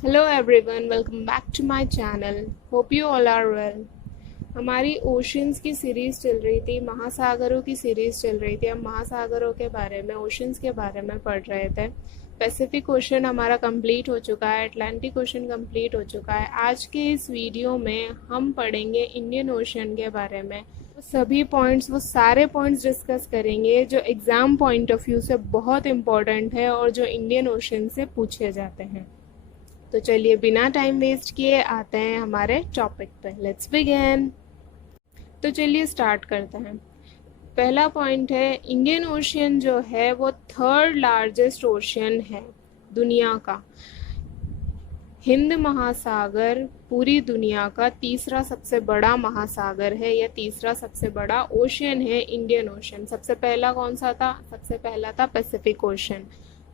Hello everyone, welcome back to my channel. Hope you all are well. हमारी oceans की series चल रही थी, महासागरों की सीरीज चल रही थी। हम महासागरों के बारे में, ओशंस के बारे में पढ़ रहे थे। पैसिफिक ओशन हमारा कंप्लीट हो चुका है, अटलांटिक ओशन कंप्लीट हो चुका है। आज के इस वीडियो में हम पढ़ेंगे इंडियन ओशन के बारे में। सभी पॉइंट्स, वो सारे पॉइंट्स डिस्कस करेंगे जो एग्जाम पॉइंट ऑफ व्यू से बहुत इंपॉर्टेंट है और जो इंडियन ओशन से पूछे जाते हैं। तो चलिए बिना टाइम वेस्ट किए आते हैं हमारे टॉपिक पे। Let's begin. तो चलिए स्टार्ट करते हैं। पहला पॉइंट है, इंडियन ओशियन जो है वो थर्ड लार्जेस्ट ओशियन है दुनिया का। हिंद महासागर पूरी दुनिया का तीसरा सबसे बड़ा महासागर है, या तीसरा सबसे बड़ा ओशियन है इंडियन ओशन। सबसे पहला कौन सा था? सबसे पहला था पैसिफिक ओशन।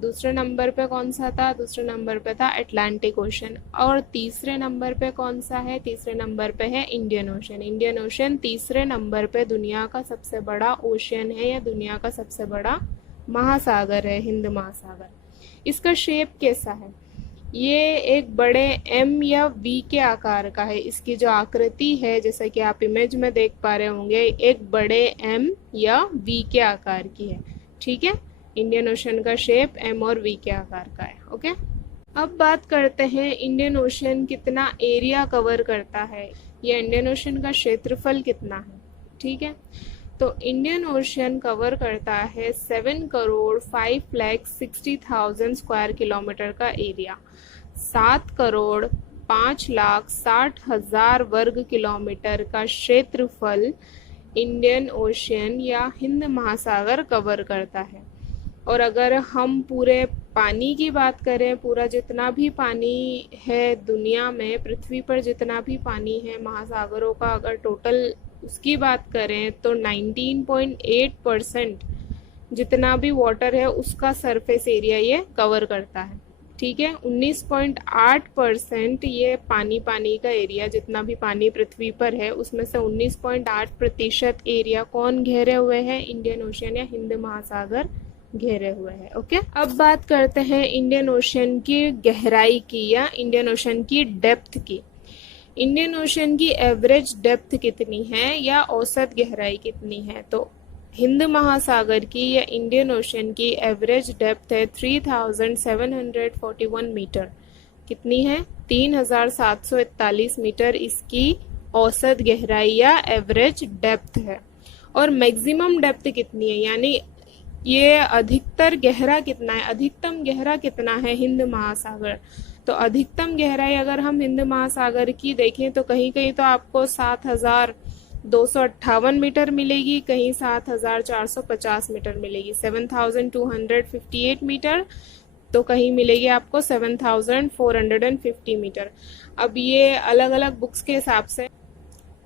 दूसरे नंबर पे कौन सा था? दूसरे नंबर पे था अटलांटिक ओशन। और तीसरे नंबर पे कौन सा है? तीसरे नंबर पे है इंडियन ओशन। इंडियन ओशन तीसरे नंबर पे दुनिया का सबसे बड़ा ओशियन है, या दुनिया का सबसे बड़ा महासागर है, हिंद महासागर। इसका शेप कैसा है? ये एक बड़े एम या वी के आकार का है। इसकी जो आकृति है, जैसा कि आप इमेज में देख पा रहे होंगे, एक बड़े एम या वी के आकार की है। ठीक है, इंडियन ओशन का शेप एम और वी के आकार का है। ओके, अब बात करते हैं इंडियन ओशन कितना एरिया कवर करता है, या इंडियन ओशन का क्षेत्रफल कितना है। ठीक है, तो इंडियन ओशन कवर करता है 7,05,60,000 स्क्वायर किलोमीटर का एरिया। 7,05,60,000 वर्ग किलोमीटर का क्षेत्रफल इंडियन ओशन या हिंद महासागर कवर करता है। और अगर हम पूरे पानी की बात करें, पूरा जितना भी पानी है दुनिया में, पृथ्वी पर जितना भी पानी है महासागरों का, अगर टोटल उसकी बात करें तो 19.8% जितना भी वाटर है उसका सरफेस एरिया ये कवर करता है। ठीक है, 19.8% ये पानी का एरिया, जितना भी पानी पृथ्वी पर है उसमें से 19.8% एरिया कौन घेरे हुए है? इंडियन ओशन या हिंद महासागर घेरे हुए हैं। ओके, अब बात करते हैं इंडियन ओशन की गहराई की, या इंडियन ओशन की डेप्थ की। इंडियन ओशन की एवरेज डेप्थ कितनी है, या औसत गहराई कितनी है? तो हिंद महासागर की या इंडियन ओशन की एवरेज डेप्थ है 3,741 मीटर। कितनी है? 3,741 मीटर इसकी औसत गहराई या एवरेज डेप्थ है। और मैक्सिमम डेप्थ कितनी है, यानी ये अधिकतर गहरा कितना है, अधिकतम गहरा कितना है हिंद महासागर? तो अधिकतम गहराई अगर हम हिंद महासागर की देखें तो कहीं कहीं तो आपको 7,258 मीटर मिलेगी, कहीं 7,450 मीटर मिलेगी, 7,258 मीटर, तो कहीं मिलेगी आपको 7,450 मीटर। अब ये अलग अलग बुक्स के हिसाब से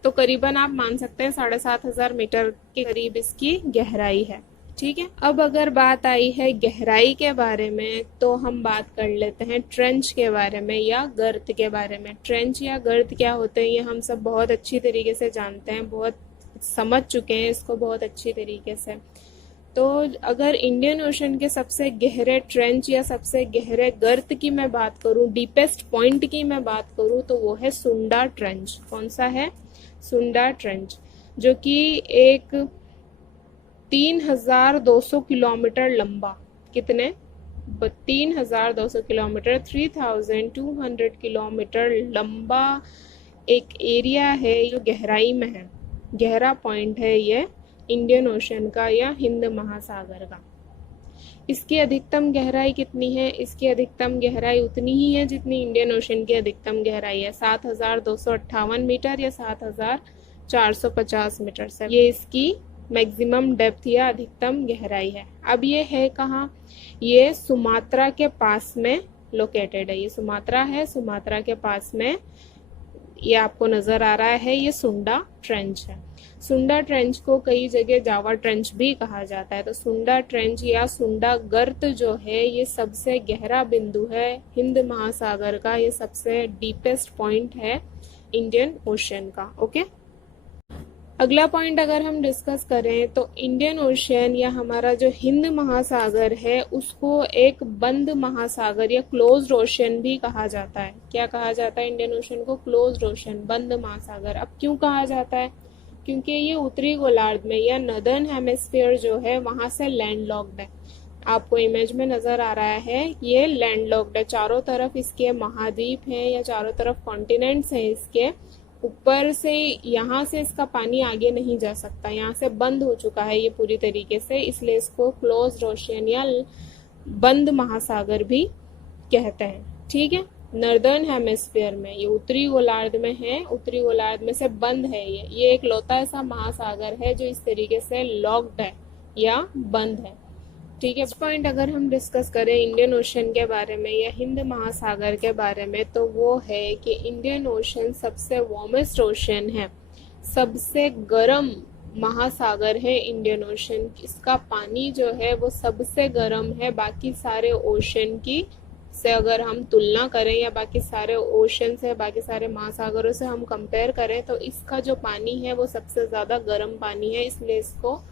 तो करीबन आप मान सकते हैं 7,500 मीटर के करीब इसकी गहराई है। ठीक है, अब अगर बात आई है गहराई के बारे में तो हम बात कर लेते हैं ट्रेंच के बारे में, या गर्त के बारे में। ट्रेंच या गर्त क्या होते हैं ये हम सब बहुत अच्छी तरीके से जानते हैं, बहुत समझ चुके हैं इसको बहुत अच्छी तरीके से। तो अगर इंडियन ओशन के सबसे गहरे ट्रेंच या सबसे गहरे गर्त की मैं बात करूं, डीपेस्ट पॉइंट की मैं बात करूं, तो वो है सुंडा ट्रेंच। कौन सा है? सुंडा ट्रेंच, जो कि एक 3,200 किलोमीटर लंबा, कितने? 3,200 किलोमीटर, 3,200 किलोमीटर लंबा एक एरिया है जो गहराई में है, गहरा पॉइंट है ये इंडियन ओशन का या हिंद महासागर का। इसकी अधिकतम गहराई कितनी है? इसकी अधिकतम गहराई उतनी ही है जितनी इंडियन ओशन की अधिकतम गहराई है, 7,258 मीटर या 7,450 मीटर से। ये इसकी मैक्सिमम डेप्थ या अधिकतम गहराई है। अब ये है कहाँ? ये सुमात्रा के पास में लोकेटेड है। ये सुमात्रा है, सुमात्रा के पास में ये आपको नजर आ रहा है, ये सुंडा ट्रेंच है। सुंडा ट्रेंच को कई जगह जावा ट्रेंच भी कहा जाता है। तो सुंडा ट्रेंच या सुंडा गर्त जो है ये सबसे गहरा बिंदु है हिंद महासागर का, ये सबसे डीपेस्ट पॉइंट है इंडियन ओशन का। ओके, अगला पॉइंट अगर हम डिस्कस करें तो इंडियन ओशियन या हमारा जो हिंद महासागर है उसको एक बंद महासागर या क्लोज्ड ओशियन भी कहा जाता है। क्या कहा जाता है इंडियन ओशियन को? क्लोज्ड ओशियन, बंद महासागर। अब क्यों कहा जाता है? क्योंकि ये उत्तरी गोलार्ध में या नदर्न हेमिस्फीयर जो है वहां से लैंडलॉक्ड है। आपको इमेज में नजर आ रहा है ये लैंडलॉक्ड है, चारों तरफ इसके महाद्वीप हैं या चारों तरफ कॉन्टिनेंट्स हैं इसके। ऊपर से यहाँ से इसका पानी आगे नहीं जा सकता, यहाँ से बंद हो चुका है ये पूरी तरीके से, इसलिए इसको क्लोज्ड ओशियन या बंद महासागर भी कहते हैं। ठीक है, नॉर्दर्न हेमिस्फीयर में ये उत्तरी गोलार्ध में है, उत्तरी गोलार्ध में से बंद है ये एक लौता ऐसा महासागर है जो इस तरीके से लॉक्ड है या बंद है। ठीक है, पॉइंट अगर हम डिस्कस करें इंडियन ओशन के बारे में या हिंद महासागर के बारे में तो वो है कि इंडियन ओशन सबसे वार्मेस्ट ओशन है, सबसे गर्म महासागर है इंडियन ओशन। इसका पानी जो है वो सबसे गर्म है बाकी सारे ओशन की से अगर हम तुलना करें या बाकी सारे ओशन से, बाकी सारे महासागरों से हम कंपेयर करें तो इसका जो पानी है वो सबसे ज्यादा गर्म पानी है, इसलिए इसको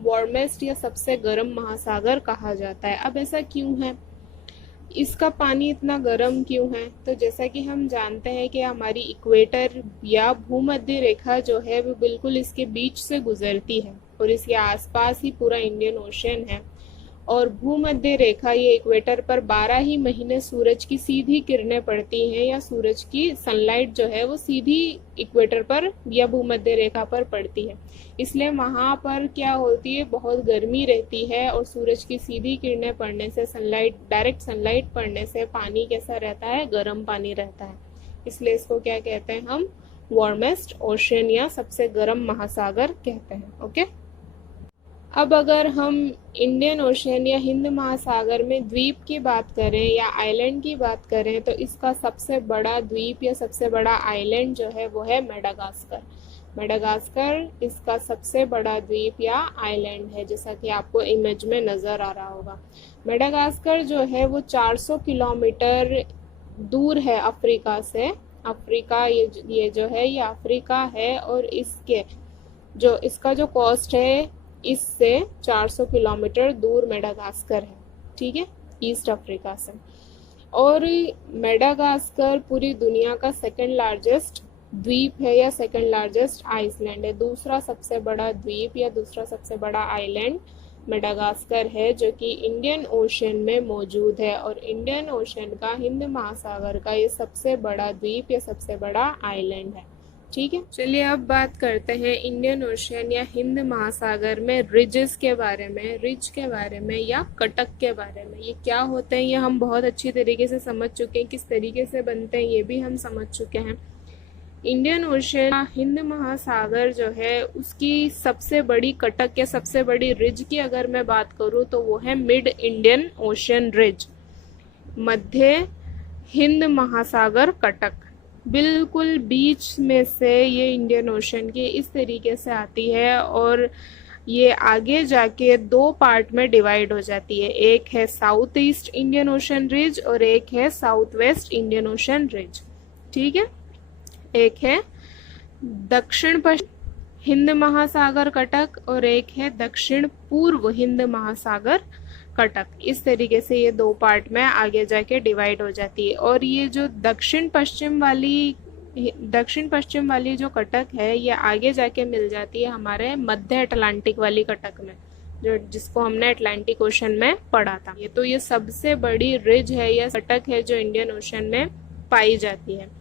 वार्मेस्ट या सबसे गर्म महासागर कहा जाता है। अब ऐसा क्यों है, इसका पानी इतना गर्म क्यों है? तो जैसा कि हम जानते हैं कि हमारी इक्वेटर या भूमध्य रेखा जो है वो बिल्कुल इसके बीच से गुजरती है और इसके आसपास ही पूरा इंडियन ओशन है। और भूमध्य रेखा ये इक्वेटर पर 12 ही महीने सूरज की सीधी किरणें पड़ती हैं या सूरज की सनलाइट जो है वो सीधी इक्वेटर पर या भूमध्य रेखा पर पड़ती है, इसलिए वहां पर क्या होती है, बहुत गर्मी रहती है और सूरज की सीधी किरणें पड़ने से, सनलाइट, डायरेक्ट सनलाइट पड़ने से पानी कैसा रहता है? गर्म पानी रहता है, इसलिए इसको क्या कहते हैं हम? वार्मेस्ट ओशन या सबसे गर्म महासागर कहते हैं। ओके, अब अगर हम इंडियन ओशन या हिंद महासागर में द्वीप की बात करें या आइलैंड की बात करें तो इसका सबसे बड़ा द्वीप या सबसे बड़ा आइलैंड जो है वो है मेडागास्कर। मेडागास्कर इसका सबसे बड़ा द्वीप या आइलैंड है, जैसा कि आपको इमेज में नजर आ रहा होगा। मेडागास्कर जो है वो 400 किलोमीटर दूर है अफ्रीका से। अफ्रीका ये जो है ये अफ्रीका है और इसका जो कोस्ट है इससे 400 किलोमीटर दूर मेडागास्कर है। ठीक है, ईस्ट अफ्रीका से। और मेडागास्कर पूरी दुनिया का सेकंड लार्जेस्ट द्वीप है या सेकंड लार्जेस्ट आइसलैंड है। दूसरा सबसे बड़ा द्वीप या दूसरा सबसे बड़ा आइलैंड मेडागास्कर है जो कि इंडियन ओशन में मौजूद है और इंडियन ओशन का, हिंद महासागर का ये सबसे बड़ा द्वीप या सबसे बड़ा आइलैंड है। ठीक है, चलिए अब बात करते हैं इंडियन ओशन या हिंद महासागर में रिजेस के बारे में, रिज के बारे में या कटक के बारे में। ये क्या होते हैं ये हम बहुत अच्छी तरीके से समझ चुके हैं, किस तरीके से बनते हैं ये भी हम समझ चुके हैं। इंडियन ओशन, हिंद महासागर जो है उसकी सबसे बड़ी कटक या सबसे बड़ी रिज की अगर मैं बात करूं तो वो है मिड इंडियन ओशन रिज, मध्य हिंद महासागर कटक। बिल्कुल बीच में से ये इंडियन ओशन की इस तरीके से आती है और ये आगे जाके दो पार्ट में डिवाइड हो जाती है। एक है south east Indian Ocean ridge और एक है south west Indian Ocean ridge. ठीक है, एक है दक्षिण पश्चिम हिंद महासागर कटक और एक है दक्षिण पूर्व हिंद महासागर कटक। इस तरीके से ये दो पार्ट में आगे जाके डिवाइड हो जाती है। और ये जो दक्षिण पश्चिम वाली जो कटक है ये आगे जाके मिल जाती है हमारे मध्य अटलांटिक वाली कटक में, जिसको हमने अटलांटिक ओशन में पढ़ा था। ये सबसे बड़ी रिज है या कटक है जो इंडियन ओशन में पाई जाती है।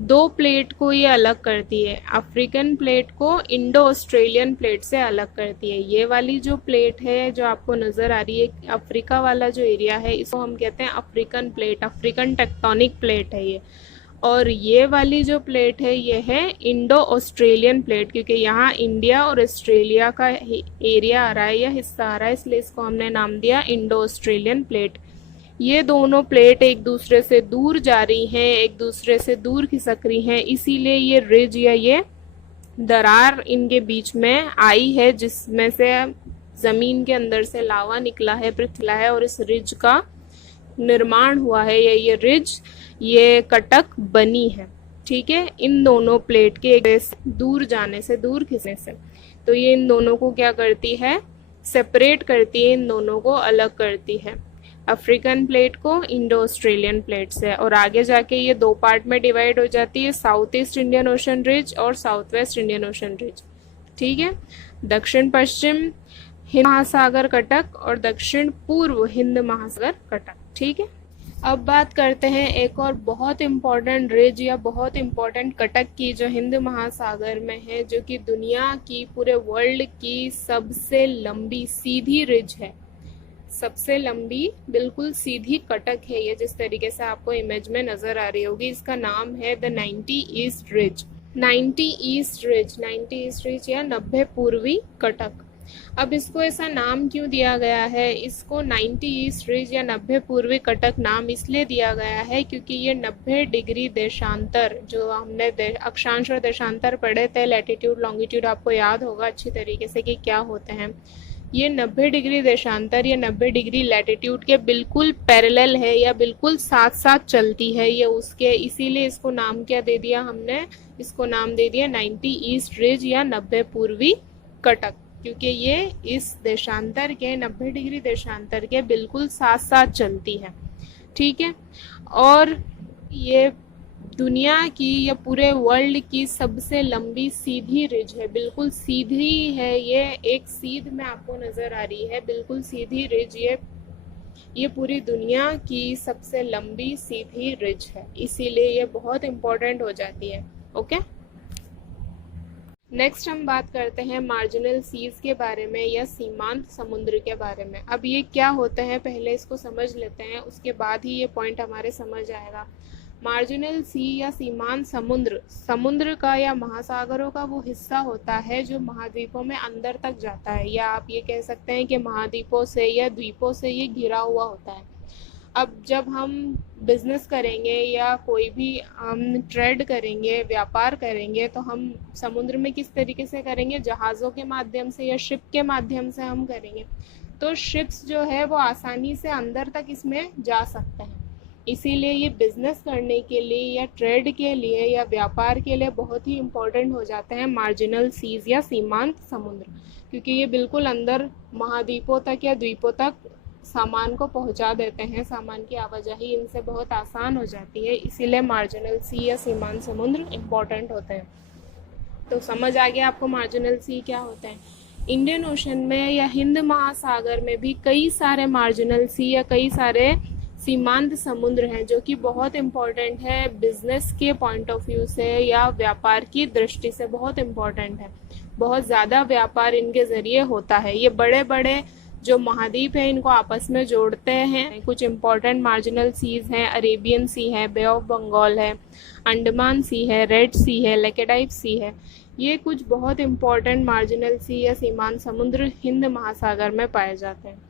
दो प्लेट को ये अलग करती है, अफ्रीकन प्लेट को इंडो ऑस्ट्रेलियन प्लेट से अलग करती है। ये वाली जो प्लेट है जो आपको नजर आ रही है, अफ्रीका वाला जो एरिया है इसको हम कहते हैं African plate, African tectonic plate है ये। और ये वाली जो प्लेट है ये है इंडो ऑस्ट्रेलियन प्लेट, क्योंकि यहाँ इंडिया और ऑस्ट्रेलिया का एरिया आ रहा है या हिस्सा आ रहा है, इसलिए इसको हमने नाम दिया इंडो ऑस्ट्रेलियन प्लेट। ये दोनों प्लेट एक दूसरे से दूर जा रही हैं, एक दूसरे से दूर खिसक रही हैं, इसीलिए ये रिज या ये दरार इनके बीच में आई है जिसमें से जमीन के अंदर से लावा निकला है, पृथ्वी है और इस रिज का निर्माण हुआ है, ये रिज, ये कटक बनी है। ठीक है, इन दोनों प्लेट के एक से दूर जाने से, दूर खिसने से, तो ये इन दोनों को क्या करती है, सेपरेट करती है, इन दोनों को अलग करती है, अफ्रीकन प्लेट को इंडो ऑस्ट्रेलियन प्लेट से। और आगे जाके ये दो पार्ट में डिवाइड हो जाती है, south east Indian Ocean ridge और south west Indian Ocean ridge. ठीक है, दक्षिण पश्चिम हिंद महासागर कटक और दक्षिण पूर्व हिंद महासागर कटक। ठीक है, अब बात करते हैं एक और बहुत इम्पोर्टेंट रिज या बहुत इम्पोर्टेंट कटक की, जो हिंद महासागर में है, जो कि दुनिया की, पूरे वर्ल्ड की सबसे लंबी सीधी रिज है, सबसे लंबी बिल्कुल सीधी कटक है ये, जिस तरीके से आपको इमेज में नजर आ रही होगी। इसका नाम है the 90 east ridge, 90 east ridge, 90 east ridge या 90 पूर्वी कटक। अब इसको ऐसा नाम क्यों दिया गया है, इसको 90 ईस्ट रिज या 90 पूर्वी कटक नाम इसलिए दिया गया है क्योंकि ये 90 डिग्री देशांतर, जो हमने अक्षांश और देशांतर पढ़े थे, लैटिट्यूड लॉन्गिट्यूड आपको याद होगा अच्छी तरीके से कि क्या होते हैं, ये 90 डिग्री देशांतर या 90 डिग्री लैटिट्यूड के बिल्कुल पैरेलल है या बिल्कुल साथ साथ चलती है ये उसके, इसीलिए इसको नाम क्या दे दिया हमने, इसको नाम दे दिया 90 ईस्ट रिज या 90 पूर्वी कटक, क्योंकि ये इस देशांतर के 90 डिग्री देशांतर के बिल्कुल साथ साथ चलती है। ठीक है, और ये दुनिया की या पूरे वर्ल्ड की सबसे लंबी सीधी रिज है, बिल्कुल सीधी है ये, एक सीध में आपको नजर आ रही है, बिल्कुल सीधी रिज ये पूरी दुनिया की सबसे लंबी सीधी रिज है, इसीलिए ये बहुत इम्पोर्टेंट हो जाती है। ओके, नेक्स्ट हम बात करते हैं मार्जिनल सीज के बारे में या सीमांत समुद्र के बारे में। अब ये क्या होते हैं पहले इसको समझ लेते हैं, उसके बाद ही ये पॉइंट हमारे समझ आएगा। मार्जिनल सी या सीमांत समुद्र, समुद्र का या महासागरों का वो हिस्सा होता है जो महाद्वीपों में अंदर तक जाता है, या आप ये कह सकते हैं कि महाद्वीपों से या द्वीपों से ये घिरा हुआ होता है। अब जब हम बिजनेस करेंगे या कोई भी हम ट्रेड करेंगे, व्यापार करेंगे, तो हम समुद्र में किस तरीके से करेंगे, जहाज़ों के माध्यम से या शिप के माध्यम से हम करेंगे। तो शिप्स जो है वो आसानी से अंदर तक इसमें जा सकते हैं, इसीलिए ये बिजनेस करने के लिए या ट्रेड के लिए या व्यापार के लिए बहुत ही इम्पोर्टेंट हो जाते हैं मार्जिनल सीज या सीमांत समुद्र, क्योंकि ये बिल्कुल अंदर महाद्वीपों तक या द्वीपों तक सामान को पहुंचा देते हैं, सामान की आवाजाही इनसे बहुत आसान हो जाती है, इसीलिए मार्जिनल सी या सीमांत समुद्र इम्पोर्टेंट होते हैं। तो समझ आ गया आपको मार्जिनल सी क्या होते हैं। इंडियन ओशन में या हिंद महासागर में भी कई सारे मार्जिनल सी या कई सारे सीमांत समुद्र हैं जो कि बहुत इम्पोर्टेंट है, बिजनेस के पॉइंट ऑफ व्यू से या व्यापार की दृष्टि से बहुत इम्पोर्टेंट है, बहुत ज़्यादा व्यापार इनके ज़रिए होता है। ये बड़े बड़े जो महाद्वीप है इनको आपस में जोड़ते हैं। कुछ इम्पोर्टेंट मार्जिनल सीज हैं, अरेबियन सी है, बे ऑफ बंगाल है, अंडमान सी है, रेड सी है, लेकेडाइप सी है, ये कुछ बहुत इम्पोर्टेंट मार्जिनल सी या सीमांत समुद्र हिंद महासागर में पाए जाते हैं।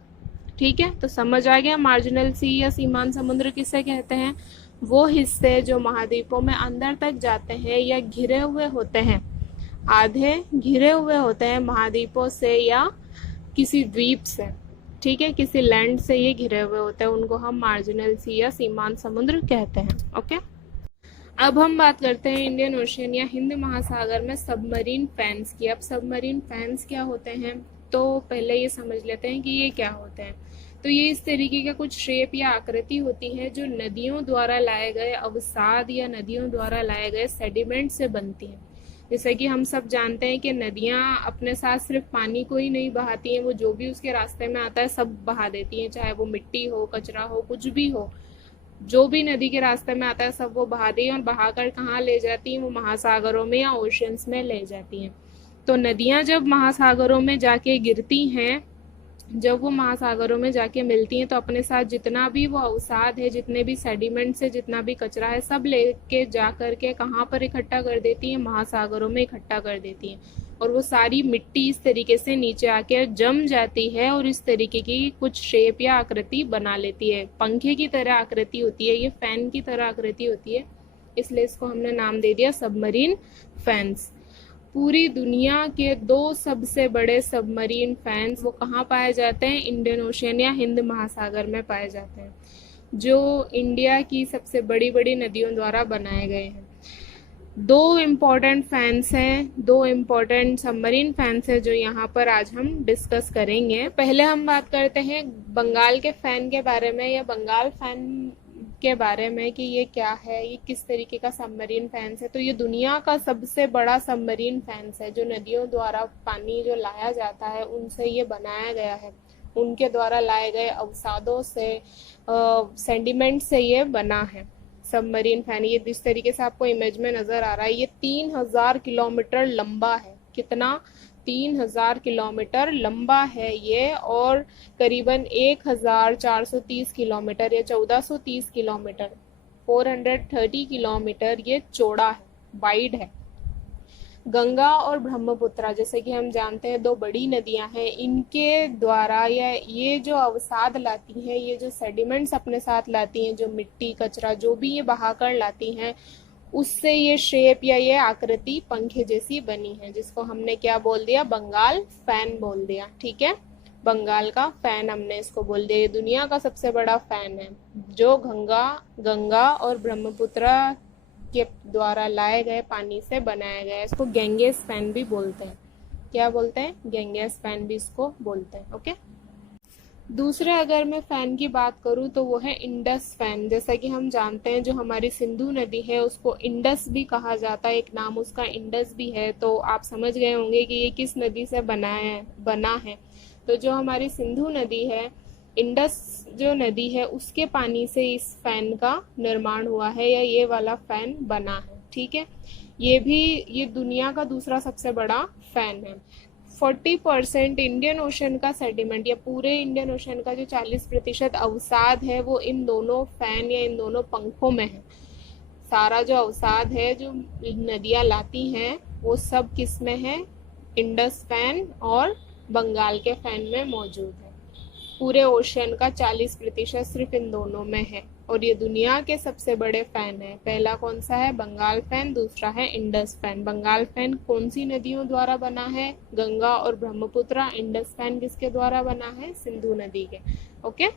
ठीक है, तो समझ आ गया मार्जिनल सी या सीमांत समुद्र किसे कहते हैं, वो हिस्से जो महाद्वीपों में अंदर तक जाते हैं या घिरे हुए होते हैं, आधे घिरे हुए होते हैं महाद्वीपों से या किसी द्वीप से। ठीक है, किसी लैंड से ये घिरे हुए होते हैं, उनको हम मार्जिनल सी या सीमांत समुद्र कहते हैं। ओके, अब हम बात करते हैं इंडियन ओशन या हिंद महासागर में सबमरीन फैंस की। अब सबमरीन फैंस क्या होते हैं, तो पहले ये समझ लेते हैं कि ये क्या होते हैं। तो ये इस तरीके का कुछ शेप या आकृति होती है जो नदियों द्वारा लाए गए अवसाद या नदियों द्वारा लाए गए सेडिमेंट से बनती है। जैसे कि हम सब जानते हैं कि नदियाँ अपने साथ सिर्फ पानी को ही नहीं बहाती हैं, वो जो भी उसके रास्ते में आता है सब बहा देती हैं, चाहे वो मिट्टी हो, कचरा हो, कुछ भी हो, जो भी नदी के रास्ते में आता है सब वो बहा दी और बहाकर कहाँ ले जाती हैं, वो महासागरों में या ओशंस में ले जाती हैं। तो नदियाँ जब महासागरों में जाके गिरती हैं, जब वो महासागरों में जाके मिलती हैं, तो अपने साथ जितना भी वो अवसाद है, जितने भी सेडिमेंट से जितना भी कचरा है, सब लेके जा करके कहाँ पर इकट्ठा कर देती हैं, महासागरों में इकट्ठा कर देती हैं। और वो सारी मिट्टी इस तरीके से नीचे आके जम जाती है और इस तरीके की कुछ शेप या आकृति बना लेती है। पंखे की तरह आकृति होती है, ये फैन की तरह आकृति होती है, इसलिए इसको हमने नाम दे दिया सबमरीन फैंस। पूरी दुनिया के 2 सबसे बड़े सबमरीन फैंस वो कहाँ पाए जाते हैं, इंडियन ओशन या हिंद महासागर में पाए जाते हैं, जो इंडिया की सबसे बड़ी बड़ी नदियों द्वारा बनाए गए हैं। दो इम्पोर्टेंट फैंस हैं, दो इम्पोर्टेंट सबमरीन फैंस हैं जो यहाँ पर आज हम डिस्कस करेंगे। पहले हम बात करते हैं बंगाल के फैन के बारे में, या बंगाल फैन के बारे में कि ये क्या है, ये किस तरीके का सबमरीन फैंस है। तो ये दुनिया का सबसे बड़ा सबमरीन फैंस है, जो नदियों द्वारा पानी जो लाया जाता है उनसे ये बनाया गया है, उनके द्वारा लाए गए अवसादों से, सेंडिमेंट से ये बना है सबमरीन फैन। ये जिस तरीके से आपको इमेज में नजर आ रहा है, ये 3000 किलोमीटर लंबा है। कितना? 3000 किलोमीटर लंबा है ये, और करीबन 1430 किलोमीटर या 1430 किलोमीटर 430 किलोमीटर ये चौड़ा है, वाइड है। गंगा और ब्रह्मपुत्रा, जैसे कि हम जानते हैं, दो बड़ी नदियां हैं, इनके द्वारा या ये जो अवसाद लाती हैं, ये जो सेडिमेंट्स अपने साथ लाती हैं, जो मिट्टी कचरा जो भी ये बहाकर लाती हैं, उससे ये शेप या ये आकृति पंखे जैसी बनी है, जिसको हमने क्या बोल दिया? बंगाल फैन बोल दिया। ठीक है, बंगाल का फैन हमने इसको बोल दिया। ये दुनिया का सबसे बड़ा फैन है, जो गंगा और ब्रह्मपुत्रा के द्वारा लाए गए पानी से बनाया गया है। इसको गैंगेस फैन भी बोलते हैं। क्या बोलते हैं? गैंगेस फैन भी इसको बोलते हैं। ओके, दूसरे अगर मैं फैन की बात करूं तो वो है इंडस फैन। जैसा कि हम जानते हैं, जो हमारी सिंधु नदी है उसको इंडस भी कहा जाता है, एक नाम उसका इंडस भी है। तो आप समझ गए होंगे कि ये किस नदी से बना है। तो जो हमारी सिंधु नदी है, इंडस जो नदी है, उसके पानी से इस फैन का निर्माण हुआ है, या ये वाला फैन बना है। ठीक है, ये दुनिया का दूसरा सबसे बड़ा फैन है। 40% इंडियन ओशन का सेडिमेंट, या पूरे इंडियन ओशन का जो 40% अवसाद है, वो इन दोनों फैन या इन दोनों पंखों में है। सारा जो अवसाद है जो नदियां लाती हैं, वो सब किस में है? इंडस फैन और बंगाल के फैन में मौजूद है। पूरे ओशन का 40% सिर्फ इन दोनों में है, और ये दुनिया के सबसे बड़े फैन है। पहला कौन सा है? बंगाल फैन, दूसरा है इंडस फैन। बंगाल फैन कौन सी नदियों द्वारा बना है? गंगा और ब्रह्मपुत्रा। इंडस फैन किसके द्वारा बना है? सिंधु नदी के। ओके,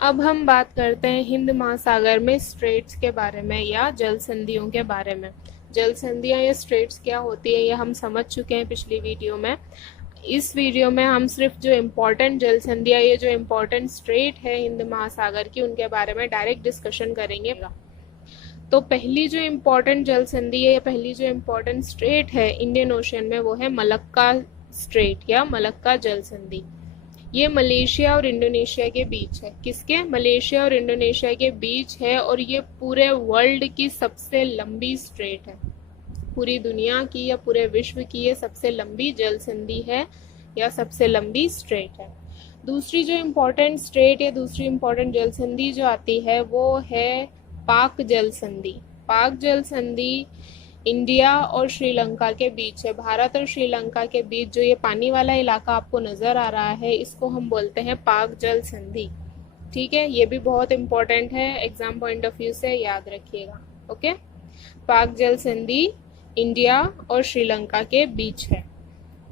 अब हम बात करते हैं हिंद महासागर में स्ट्रेट्स के बारे में, या जल संधियों के बारे में। जल संधियां या स्ट्रेट्स क्या होती है, ये हम समझ चुके हैं पिछली वीडियो में। इस वीडियो में हम सिर्फ जो इम्पोर्टेंट जल संधियां, ये जो इम्पोर्टेंट स्ट्रेट है हिंद महासागर की, उनके बारे में डायरेक्ट डिस्कशन करेंगे। तो पहली जो इम्पोर्टेंट जल संधि है, या पहली जो इम्पोर्टेंट स्ट्रेट है इंडियन ओशन में, वो है मलक्का स्ट्रेट या मलक्का जल संधि। ये मलेशिया और इंडोनेशिया के बीच है। किसके? मलेशिया और इंडोनेशिया के बीच है, और ये पूरे वर्ल्ड की सबसे लंबी स्ट्रेट है। पूरी दुनिया की या पूरे विश्व की ये सबसे लंबी जल संधि है, या सबसे लंबी स्ट्रेट है। दूसरी जो इम्पोर्टेंट स्ट्रेट या दूसरी इम्पोर्टेंट जल संधि जो आती है, वो है पाक जल संधि। पाक जल संधि इंडिया और श्रीलंका के बीच है। भारत और श्रीलंका के बीच जो ये पानी वाला इलाका आपको नजर आ रहा है, इसको हम बोलते हैं पाक जल संधि। ठीक है, ये भी बहुत इंपॉर्टेंट है, एग्जाम पॉइंट ऑफ व्यू से याद रखिएगा। ओके, पाक जल संधि इंडिया और श्रीलंका के बीच है।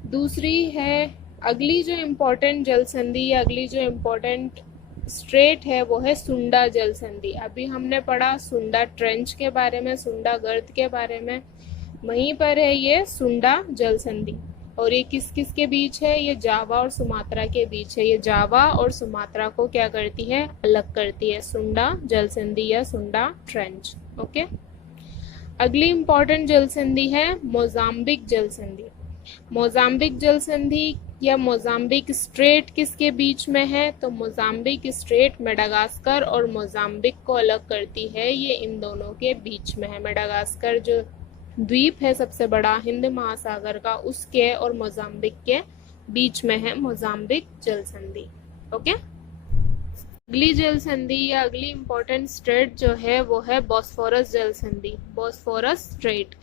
दूसरी है, अगली जो इम्पोर्टेंट जल संधि या अगली जो इम्पोर्टेंट स्ट्रेट है, वो है सुंडा जल संधि। अभी हमने पढ़ा सुंडा ट्रेंच के बारे में, सुंडा गर्त के बारे में। वहीं पर है ये सुंडा जल संधि, और ये किस किस के बीच है? ये जावा और सुमात्रा के बीच है। ये जावा और सुमात्रा को क्या करती है? अलग करती है, सुंडा जल संधि या सुंडा ट्रेंच। ओके, अगली इम्पोर्टेंट जल संधि है मोजाम्बिक जल संधि। मोजाम्बिक जल संधि या मोजाम्बिक स्ट्रेट किसके बीच में है? तो मोजाम्बिक स्ट्रेट मेडागास्कर और मोजाम्बिक को अलग करती है, ये इन दोनों के बीच में है। मेडागास्कर जो द्वीप है सबसे बड़ा हिंद महासागर का, उसके और मोजाम्बिक के बीच में है मोजाम्बिक जल संधि। ओके, अगली जल संधि या अगली इम्पोर्टेंट स्ट्रेट जो है, वो है बॉस्फोरस जल संधि। बॉस्फोरस स्ट्रेट,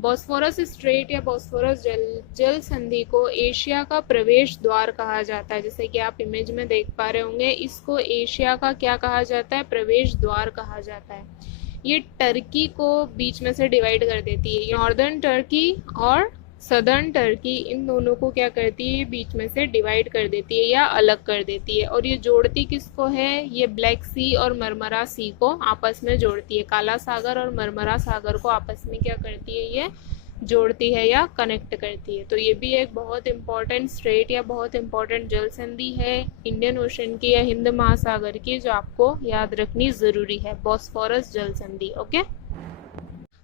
बॉस्फोरस स्ट्रेट या बॉस्फोरस जल संधि को एशिया का प्रवेश द्वार कहा जाता है। जैसे कि आप इमेज में देख पा रहे होंगे, इसको एशिया का क्या कहा जाता है? प्रवेश द्वार कहा जाता है। ये टर्की को बीच में से डिवाइड कर देती है, नॉर्दर्न टर्की और सदर्न टर्की इन दोनों को क्या करती है, ये बीच में से डिवाइड कर देती है या अलग कर देती है। और ये जोड़ती किसको है, ये ब्लैक सी और मरमरा सी को आपस में जोड़ती है। काला सागर और मरमरा सागर को आपस में क्या करती है, ये जोड़ती है या कनेक्ट करती है। तो ये भी एक बहुत इंपॉर्टेंट स्ट्रेट या बहुत इंपॉर्टेंट जल संधि है इंडियन ओशन की या हिंद महासागर की, जो आपको याद रखनी ज़रूरी है, बॉस्फोरस जल संधि। ओके,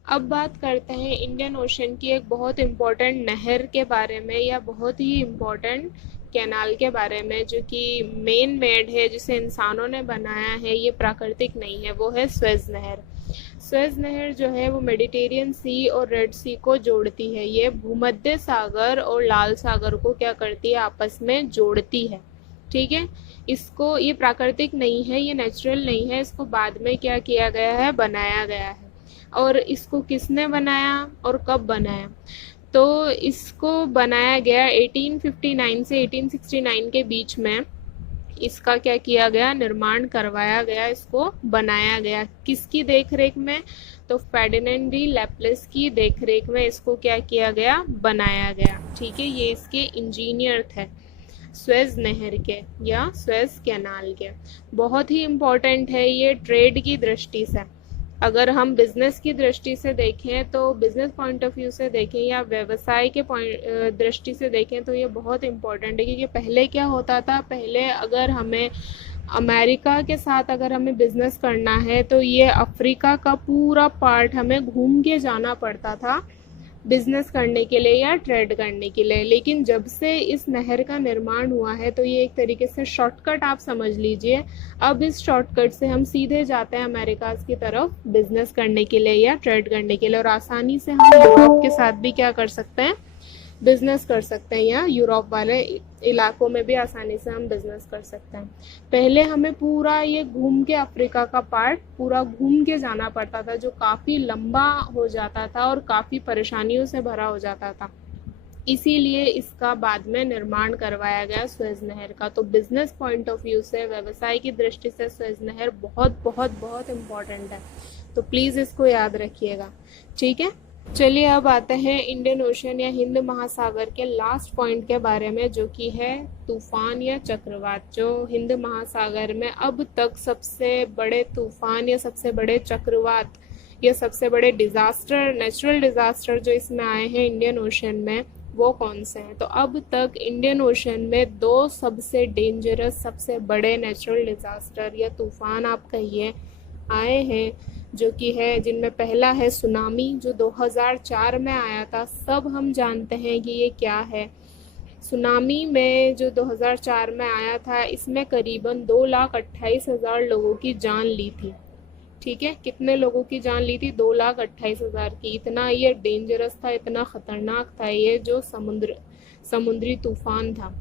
अब बात करते हैं इंडियन ओशन की एक बहुत इम्पोर्टेंट नहर के बारे में या बहुत ही इम्पोर्टेंट कैनाल के बारे में, जो कि मेन मेड है, जिसे इंसानों ने बनाया है, ये प्राकृतिक नहीं है। वो है स्वेज नहर। स्वेज नहर जो है वो मेडिटेरियन सी और रेड सी को जोड़ती है। ये भूमध्य सागर और लाल सागर को क्या करती है, आपस में जोड़ती है। ठीक है, इसको, ये प्राकृतिक नहीं है, ये नेचुरल नहीं है, इसको बाद में क्या किया गया है, बनाया गया है। और इसको किसने बनाया और कब बनाया, तो इसको बनाया गया 1859 से 1869 के बीच में। इसका क्या किया गया, निर्माण करवाया गया, इसको बनाया गया। किसकी देखरेख में, तो फेर्डिनेंड डी लैप्लेस की देखरेख में इसको क्या किया गया, बनाया गया। ठीक है, ये इसके इंजीनियर थे स्वेज नहर के या स्वेज कैनाल के। बहुत ही इम्पोर्टेंट है ये ट्रेड की दृष्टि से। अगर हम बिजनेस की दृष्टि से देखें, तो बिजनेस पॉइंट ऑफ व्यू से देखें या व्यवसाय के दृष्टि से देखें, तो ये बहुत इम्पोर्टेंट है। क्योंकि पहले क्या होता था, पहले अगर हमें अमेरिका के साथ अगर हमें बिजनेस करना है, तो ये अफ्रीका का पूरा पार्ट हमें घूम के जाना पड़ता था बिजनेस करने के लिए या ट्रेड करने के लिए। लेकिन जब से इस नहर का निर्माण हुआ है, तो ये एक तरीके से शॉर्टकट आप समझ लीजिए। अब इस शॉर्टकट से हम सीधे जाते हैं अमेरिका की तरफ बिजनेस करने के लिए या ट्रेड करने के लिए, और आसानी से हम यूरोप के साथ भी क्या कर सकते हैं, बिजनेस कर सकते हैं, या यूरोप वाले इलाकों में भी आसानी से हम बिजनेस कर सकते हैं। पहले हमें पूरा ये घूम के अफ्रीका का पार्ट पूरा घूम के जाना पड़ता था, जो काफ़ी लंबा हो जाता था और काफ़ी परेशानियों से भरा हो जाता था। इसीलिए इसका बाद में निर्माण करवाया गया स्वेज नहर का। तो बिजनेस पॉइंट ऑफ व्यू से, व्यवसाय की दृष्टि से स्वेज नहर बहुत बहुत बहुत इम्पोर्टेंट है। तो प्लीज़ इसको याद रखिएगा। ठीक है, चलिए अब आते हैं इंडियन ओशन या हिंद महासागर के लास्ट पॉइंट के बारे में, जो कि है तूफान या चक्रवात। जो हिंद महासागर में अब तक सबसे बड़े तूफान या सबसे बड़े चक्रवात या सबसे बड़े डिजास्टर, नेचुरल डिजास्टर जो इसमें आए हैं इंडियन ओशन में, वो कौन से हैं। तो अब तक इंडियन ओशन में 2 सबसे डेंजरस, सबसे बड़े नेचुरल डिजास्टर या तूफान आप कहिए आए हैं, जो कि है, जिनमें पहला है सुनामी, जो 2004 में आया था। सब हम जानते हैं कि ये क्या है। सुनामी में जो 2004 में आया था, इसमें करीबन 2,28,000 लोगों की जान ली थी। ठीक है, कितने लोगों की जान ली थी, 2,28,000 की। इतना ये डेंजरस था, इतना खतरनाक था ये जो समुद्री तूफान था।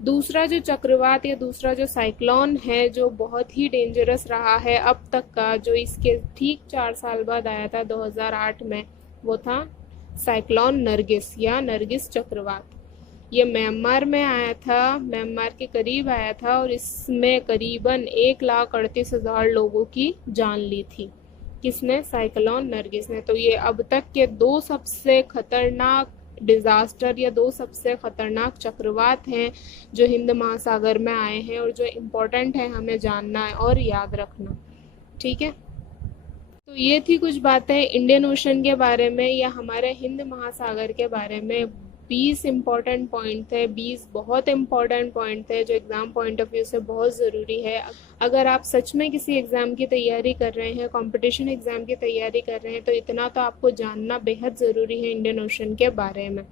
दूसरा जो चक्रवात या दूसरा जो साइक्लोन है, जो बहुत ही डेंजरस रहा है अब तक का, जो इसके ठीक 4 साल बाद आया था 2008 में, वो था साइक्लोन नरगिस या नरगिस चक्रवात। ये म्यांमार में आया था, म्यांमार के करीब आया था, और इसमें करीबन 1,38,000 लोगों की जान ली थी। किसने, साइक्लोन नरगिस ने। तो ये अब तक के 2 सबसे खतरनाक डिजास्टर या 2 सबसे खतरनाक चक्रवात हैं जो हिंद महासागर में आए हैं, और जो इम्पोर्टेंट है हमें जानना है और याद रखना। ठीक है, तो ये थी कुछ बातें इंडियन ओशन के बारे में या हमारे हिंद महासागर के बारे में। 20 इम्पॉर्टेंट पॉइंट थे, 20 बहुत इम्पॉर्टेंट पॉइंट थे जो एग्ज़ाम पॉइंट ऑफ व्यू से बहुत ज़रूरी है। अगर आप सच में किसी एग्ज़ाम की तैयारी कर रहे हैं, कंपटीशन एग्ज़ाम की तैयारी कर रहे हैं, तो इतना तो आपको जानना बेहद ज़रूरी है इंडियन ओशन के बारे में।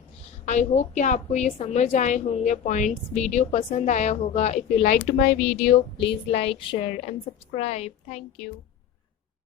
आई होप कि आपको ये समझ आए होंगे पॉइंट्स, वीडियो पसंद आया होगा। If you liked my video, please like, share and subscribe. Thank you.